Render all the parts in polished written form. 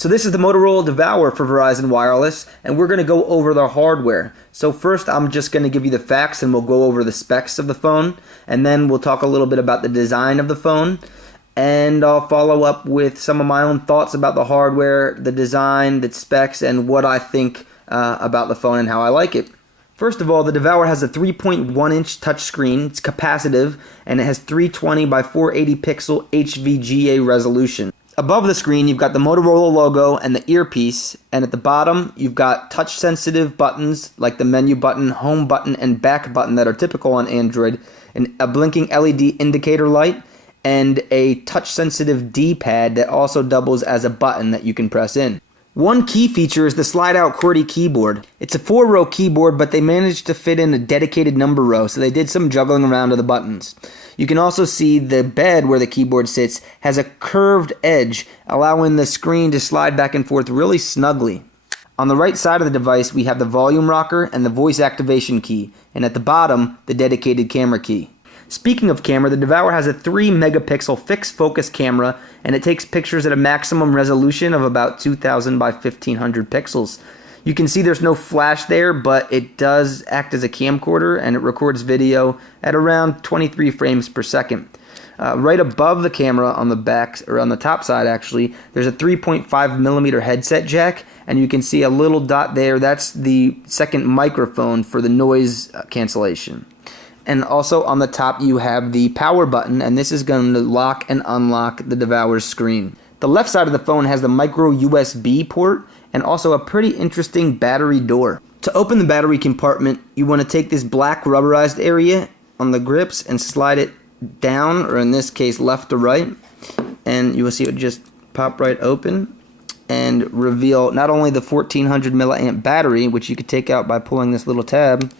So this is the Motorola Devour for Verizon Wireless, and we're going to go over the hardware. So first I'm just going to give you the facts and we'll go over the specs of the phone, and then we'll talk a little bit about the design of the phone, and I'll follow up with some of my own thoughts about the hardware, the design, the specs, and what I think about the phone and how I like it. First of all, the Devour has a 3.1-inch touchscreen. It's capacitive, and it has 320 by 480 pixel HVGA resolution. Above the screen, you've got the Motorola logo and the earpiece, and at the bottom, you've got touch-sensitive buttons like the menu button, home button, and back button that are typical on Android, and a blinking LED indicator light, and a touch-sensitive D-pad that also doubles as a button that you can press in. One key feature is the slide-out QWERTY keyboard. It's a 4-row keyboard, but they managed to fit in a dedicated number row, so they did some juggling around of the buttons. You can also see the bed where the keyboard sits has a curved edge, allowing the screen to slide back and forth really snugly. On the right side of the device, we have the volume rocker and the voice activation key, and at the bottom, the dedicated camera key. Speaking of camera, the Devour has a 3-megapixel fixed focus camera, and it takes pictures at a maximum resolution of about 2000 by 1500 pixels. You can see there's no flash there, but it does act as a camcorder, and it records video at around 23 frames per second. Right above the camera on the back, or on the top side actually, there's a 3.5mm headset jack, and you can see a little dot there. That's the second microphone for the noise cancellation. And also on the top you have the power button, and this is going to lock and unlock the Devour's screen. The left side of the phone has the micro USB port and also a pretty interesting battery door. To open the battery compartment, you want to take this black rubberized area on the grips and slide it down, or in this case left to right, and you will see it just pop right open and reveal not only the 1400 milliamp battery, which you could take out by pulling this little tab,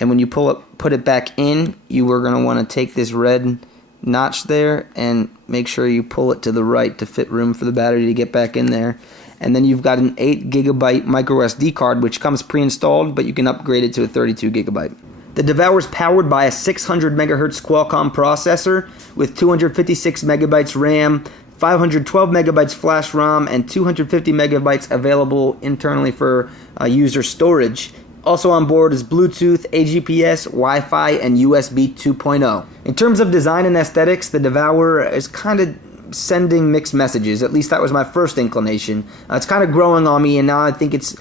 and when you put it back in, you are going to want to take this red notch there and make sure you pull it to the right to fit room for the battery to get back in there. And then you've got an 8GB micro SD card, which comes pre-installed, but you can upgrade it to a 32GB. The Devour is powered by a 600 MHz Qualcomm processor with 256 MB RAM, 512 MB flash ROM, and 250 MB available internally for user storage. Also on board is Bluetooth, AGPS, Wi-Fi, and USB 2.0. In terms of design and aesthetics, the Devour is kind of sending mixed messages. At least that was my first inclination. It's kind of growing on me, and now I think it's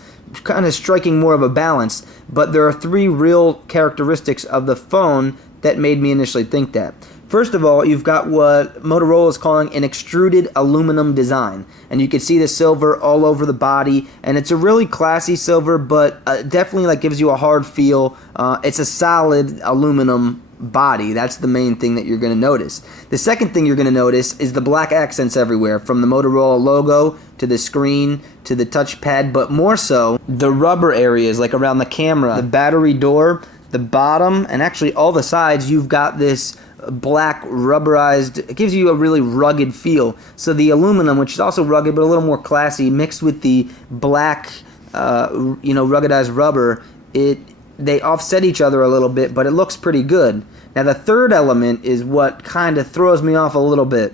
kind of striking more of a balance. But there are 3 real characteristics of the phone that made me initially think that. First of all, you've got what Motorola is calling an extruded aluminum design, and you can see the silver all over the body, and it's a really classy silver, but definitely gives you a hard feel. It's a solid aluminum body. That's the main thing that you're going to notice. The second thing you're going to notice is the black accents everywhere, from the Motorola logo to the screen to the touchpad, but more so the rubber areas, like around the camera, the battery door, the bottom, and actually all the sides. You've got this black rubberized, it gives you a really rugged feel. So the aluminum, which is also rugged but a little more classy, mixed with the black ruggedized rubber, they offset each other a little bit, but it looks pretty good. Now the third element is what kind of throws me off a little bit.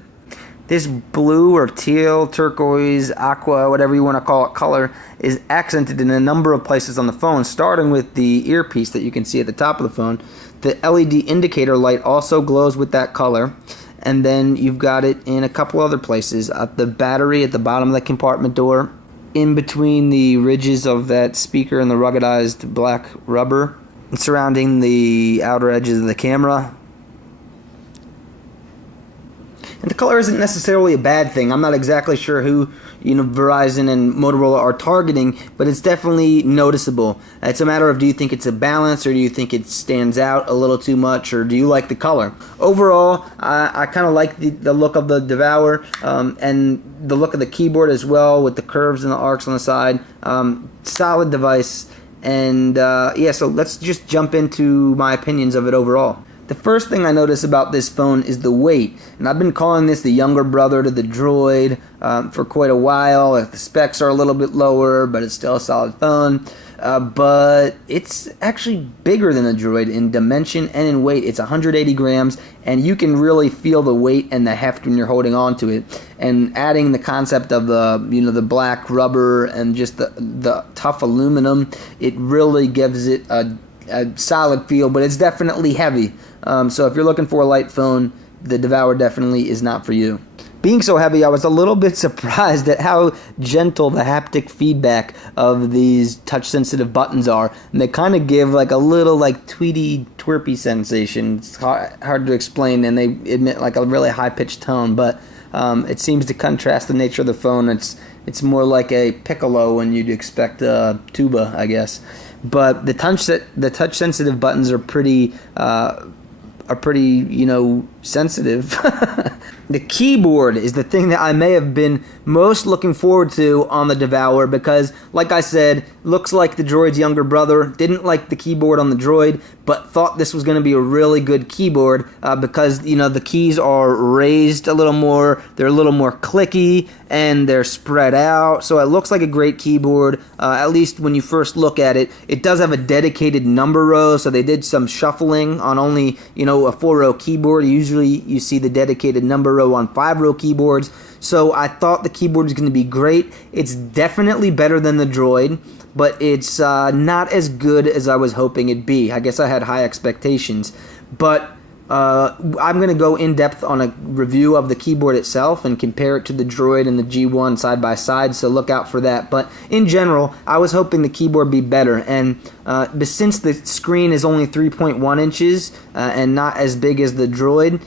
This blue or teal, turquoise, aqua, whatever you want to call it, color is accented in a number of places on the phone, starting with the earpiece that you can see at the top of the phone. The LED indicator light also glows with that color, and then you've got it in a couple other places. The battery at the bottom of the compartment door, in between the ridges of that speaker and the ruggedized black rubber, surrounding the outer edges of the camera. And the color isn't necessarily a bad thing. I'm not exactly sure who Verizon and Motorola are targeting, but it's definitely noticeable. It's a matter of, do you think it's a balance, or do you think it stands out a little too much, or do you like the color? Overall, I kind of like the look of the Devour, and the look of the keyboard as well, with the curves and the arcs on the side. Solid device, and yeah, so let's just jump into my opinions of it overall. The first thing I notice about this phone is the weight, and I've been calling this the younger brother to the Droid for quite a while. The specs are a little bit lower, but it's still a solid phone. But it's actually bigger than the Droid in dimension and in weight. It's 180 grams, and you can really feel the weight and the heft when you're holding on to it. And adding the concept of the black rubber and just the tough aluminum, it really gives it a solid feel. But it's definitely heavy. So if you're looking for a light phone, the Devour definitely is not for you. Being so heavy, I was a little bit surprised at how gentle the haptic feedback of these touch-sensitive buttons are. And they kind of give like a little like tweety, twerpy sensation. It's hard to explain, and they emit like a really high-pitched tone, but it seems to contrast the nature of the phone. It's more like a piccolo when you'd expect a tuba, I guess. But the touch-sensitive buttons are pretty sensitive. The keyboard is the thing that I may have been most looking forward to on the Devour because, like I said, looks like the Droid's younger brother. Didn't like the keyboard on the Droid, but thought this was going to be a really good keyboard because, the keys are raised a little more, they're a little more clicky, and they're spread out. So it looks like a great keyboard, at least when you first look at it. It does have a dedicated number row, so they did some shuffling on only, a 4-row keyboard. Usually you see the dedicated number row on 5-row keyboards. So I thought the keyboard was going to be great. It's definitely better than the Droid, but it's not as good as I was hoping it'd be. I guess I had high expectations. But I'm going to go in depth on a review of the keyboard itself and compare it to the Droid and the G1 side by side, so look out for that. But in general, I was hoping the keyboard be better, and since the screen is only 3.1 inches and not as big as the Droid,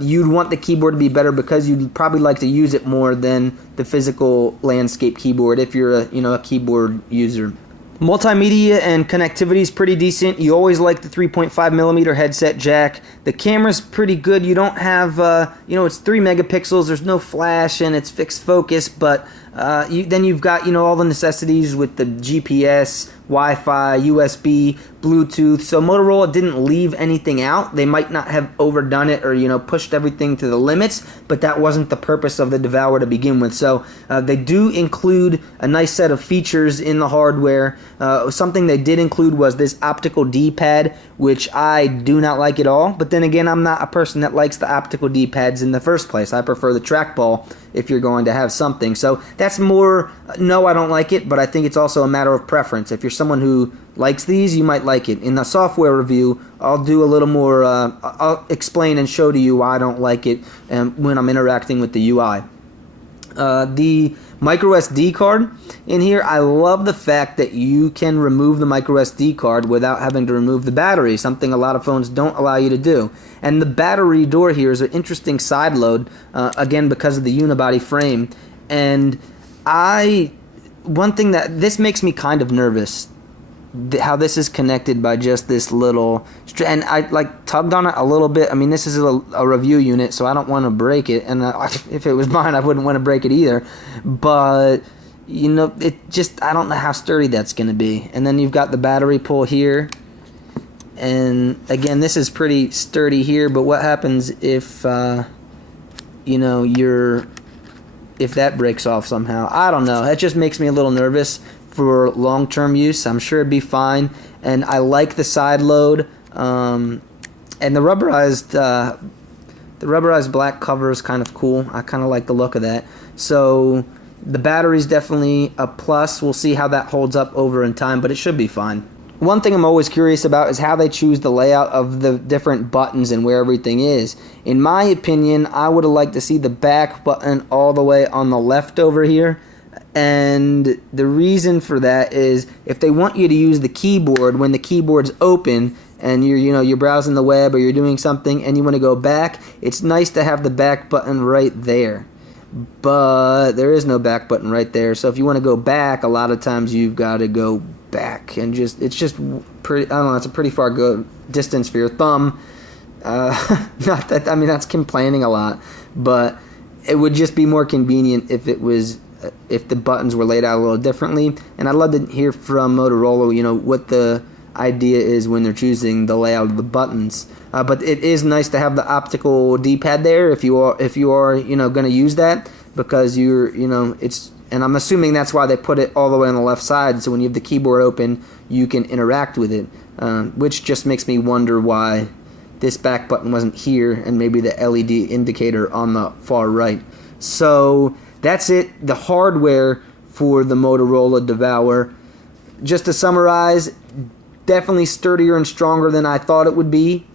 you'd want the keyboard to be better because you'd probably like to use it more than the physical landscape keyboard if you're a keyboard user. Multimedia and connectivity is pretty decent. You always like the 3.5mm headset jack. The camera's pretty good. You don't have, it's 3 megapixels. There's no flash and it's fixed focus, but then you've got, all the necessities with the GPS, Wi-Fi, USB, Bluetooth. So Motorola didn't leave anything out. They might not have overdone it or, pushed everything to the limits, but that wasn't the purpose of the Devour to begin with. So they do include a nice set of features in the hardware. Something they did include was this optical D-pad, which I do not like at all. But then again, I'm not a person that likes the optical D-pads in the first place. I prefer the trackball if you're going to have something. So that's more, no, I don't like it, but I think it's also a matter of preference. If you're someone who likes these, you might like it. In the software review, I'll do a little more, I'll explain and show to you why I don't like it when I'm interacting with the UI. The micro SD card in here, I love the fact that you can remove the micro SD card without having to remove the battery, something a lot of phones don't allow you to do. And the battery door here is an interesting side load, again because of the unibody frame. And one thing that this makes me kind of nervous, how this is connected by just this little, and I tugged on it a little bit. I mean, this is a review unit, so I don't want to break it, and if it was mine, I wouldn't want to break it either. But it just, I don't know how sturdy that's going to be. And then you've got the battery pull here, and again, this is pretty sturdy here. But what happens if if that breaks off somehow? I don't know. That just makes me a little nervous for long-term use. I'm sure it'd be fine, and I like the side load, and the rubberized black cover is kind of cool. I kind of like the look of that. So the battery's definitely a plus. We'll see how that holds up over in time, but it should be fine. One thing I'm always curious about is how they choose the layout of the different buttons and where everything is. In my opinion, I would have liked to see the back button all the way on the left over here. And the reason for that is if they want you to use the keyboard when the keyboard's open and you're browsing the web or you're doing something and you want to go back, it's nice to have the back button right there. But there is no back button right there. So if you want to go back, a lot of times you've got to go back, and it's just pretty, I don't know, it's a pretty far distance for your thumb. Not that, I mean, that's complaining a lot, but it would just be more convenient if the buttons were laid out a little differently. And I'd love to hear from Motorola, what the idea is when they're choosing the layout of the buttons. But it is nice to have the optical D-pad there if you are going to use that, because and I'm assuming that's why they put it all the way on the left side, so when you have the keyboard open, you can interact with it, which just makes me wonder why this back button wasn't here and maybe the LED indicator on the far right. So that's it, the hardware for the Motorola Devour. Just to summarize, definitely sturdier and stronger than I thought it would be.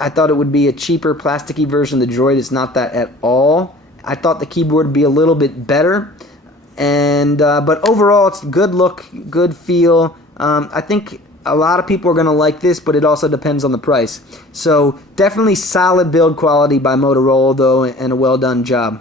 I thought it would be a cheaper plasticky version of the Droid. It's not that at all. I thought the keyboard would be a little bit better, but overall it's good look, good feel. I think a lot of people are going to like this, but it also depends on the price. So definitely solid build quality by Motorola though, and a well done job.